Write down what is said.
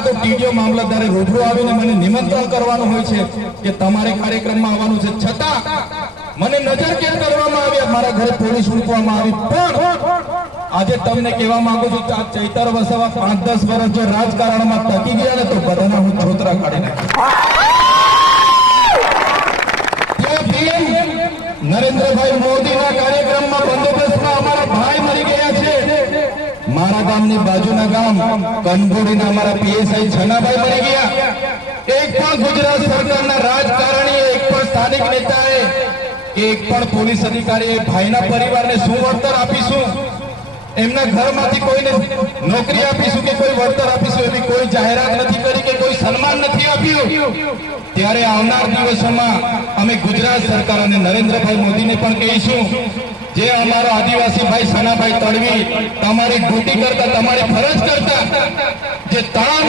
કાં તો ટીડીઓ મામલતદારે રૂબરૂ આવીને મને નિમંત્રણ કરવાનું હોય છે કે તમારે કાર્યક્રમમાં આવવાનું છે, છતાં મને નજરકેદ કરવામાં આવી, મારા ઘરે પોલીસ મૂકવામાં આવી। પણ આજે તમને કહેવા માંગુ છું કે આ ચૈતર વસાવા 5-10 વર્ષ જો રાજકારણમાં ટકી ગયા ને તો બધાના હું છોતરા કાઢી નાખીશ। નરેન્દ્રભાઈ મોદીના કાર્યક્રમમાં બંદોબસ્તમાં અમારા ભાઈ મરી ગયા છે। મારા ગામની બાજુના ગામ કનભોડીના અમારા પીએસઆઈ છનાભાઈ મરી ગયા। એક પણ ગુજરાત સરકારના રાજકારણી, એક પણ સ્થાનિક નેતાએ, એક પણ પોલીસ અધિકારીએ ભાઈના પરિવારને શું વળતર આપીશું, એમના ઘરમાંથી કોઈને નોકરી આપીશું કે કોઈ વળતર આપીશું એવી કોઈ જાહેરાત નથી કરી કે કોઈ સન્માન નથી આપ્યું। ત્યારે આવનાર દિવસોમાં અમે ગુજરાત સરકાર અને નરેન્દ્રભાઈ મોદીને પણ કહીશું, જે અમારો આદિવાસી ભાઈ સનાભાઈ તડવી તમારી ડ્યુટી કરતા, તમારી ફરજ કરતા જે તમામ